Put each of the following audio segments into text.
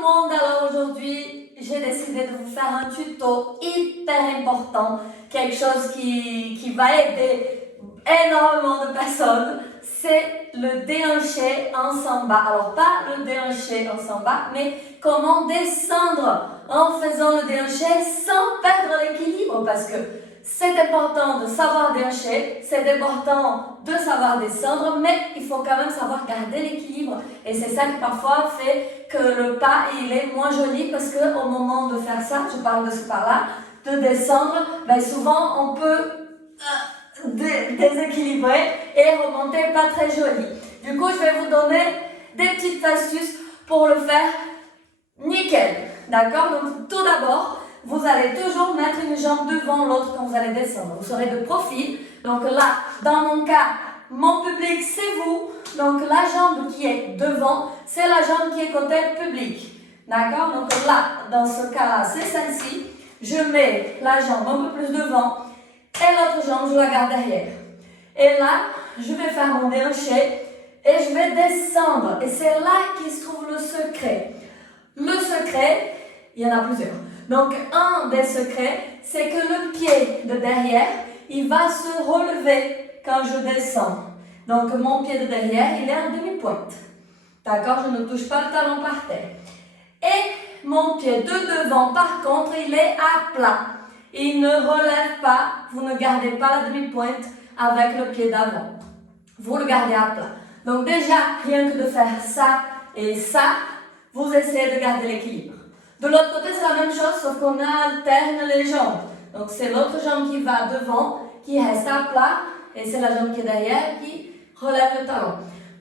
le monde, alors aujourd'hui j'ai décidé de vous faire un tuto hyper important, quelque chose qui va aider énormément de personnes, c'est le déhanché en samba. Alors pas le déhanché en samba, mais comment descendre en faisant le déhanché sans perdre l'équilibre, parce que c'est important de savoir déhancher, c'est important de savoir descendre, mais il faut quand même savoir garder l'équilibre. Et c'est ça qui parfois fait que le pas il est moins joli, parce qu'au moment de faire ça, je parle de ce pas-là, de descendre, ben souvent on peut déséquilibrer et remonter pas très joli. Du coup, je vais vous donner des petites astuces pour le faire nickel. D'accord? Donc tout d'abord, vous allez toujours mettre une jambe devant l'autre quand vous allez descendre. Vous serez de profil. Donc là, dans mon cas, mon public, c'est vous. Donc la jambe qui est devant, c'est la jambe qui est côté public. D'accord? Donc là, dans ce cas-là, c'est celle-ci. Je mets la jambe un peu plus devant et l'autre jambe, je la garde derrière. Et là, je vais faire mon déhanché et je vais descendre. Et c'est là qu'il se trouve le secret. Le secret, il y en a plusieurs. Donc, un des secrets, c'est que le pied de derrière, il va se relever quand je descends. Donc, mon pied de derrière, il est en demi-pointe. D'accord? Je ne touche pas le talon par terre. Et mon pied de devant, par contre, il est à plat. Il ne relève pas, vous ne gardez pas la demi-pointe avec le pied d'avant. Vous le gardez à plat. Donc déjà, rien que de faire ça et ça, vous essayez de garder l'équilibre. De l'autre côté, c'est la même chose, sauf qu'on alterne les jambes. Donc c'est l'autre jambe qui va devant, qui reste à plat, et c'est la jambe qui est derrière qui relève le talon.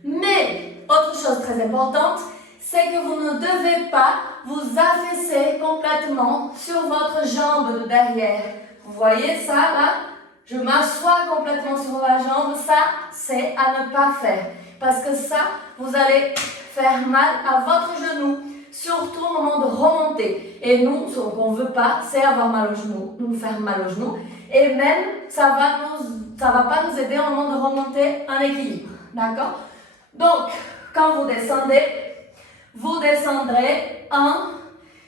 Mais, autre chose très importante, c'est que vous ne devez pas vous affaisser complètement sur votre jambe de derrière. Vous voyez ça là? Je m'assois complètement sur la jambe. Ça, c'est à ne pas faire. Parce que ça, vous allez faire mal à votre genou, surtout au moment de remonter. Et nous, ce qu'on ne veut pas, c'est avoir mal au genou, nous faire mal au genou. Et même, ça va pas nous aider au moment de remonter en équilibre. D'accord? Donc, quand vous descendrez en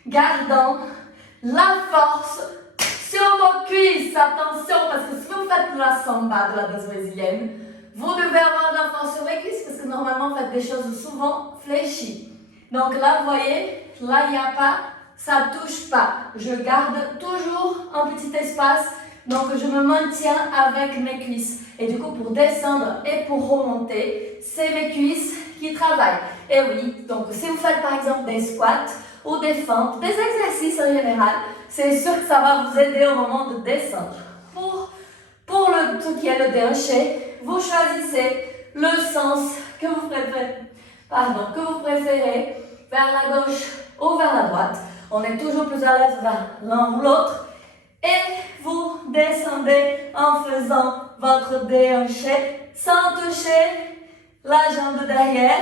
gardant la force sur vos cuisses. Attention, parce que si vous faites la samba de la danse brésilienne, vous devez avoir de la force sur les cuisses, parce que normalement, vous faites des choses souvent fléchies. Donc là, vous voyez, là, il n'y a pas, ça ne touche pas. Je garde toujours un petit espace, donc je me maintiens avec mes cuisses. Et du coup, pour descendre et pour remonter, c'est mes cuisses qui travaillent. Et oui, donc si vous faites par exemple des squats ou des fentes, des exercices en général, c'est sûr que ça va vous aider au moment de descendre. Pour le tout qui est le déhanché, vous choisissez le sens que vous préférez, vers la gauche ou vers la droite. On est toujours plus à l'aise vers l'un ou l'autre. Et vous descendez en faisant votre déhanché sans toucher la jambe derrière.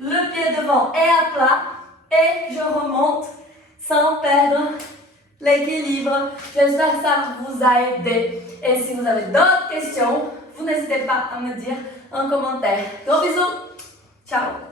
Le pied devant est à plat et je remonte sans perdre l'équilibre. J'espère que ça vous a aidé. Et si vous avez d'autres questions, vous n'hésitez pas à me dire en commentaire. Gros bisous. Ciao.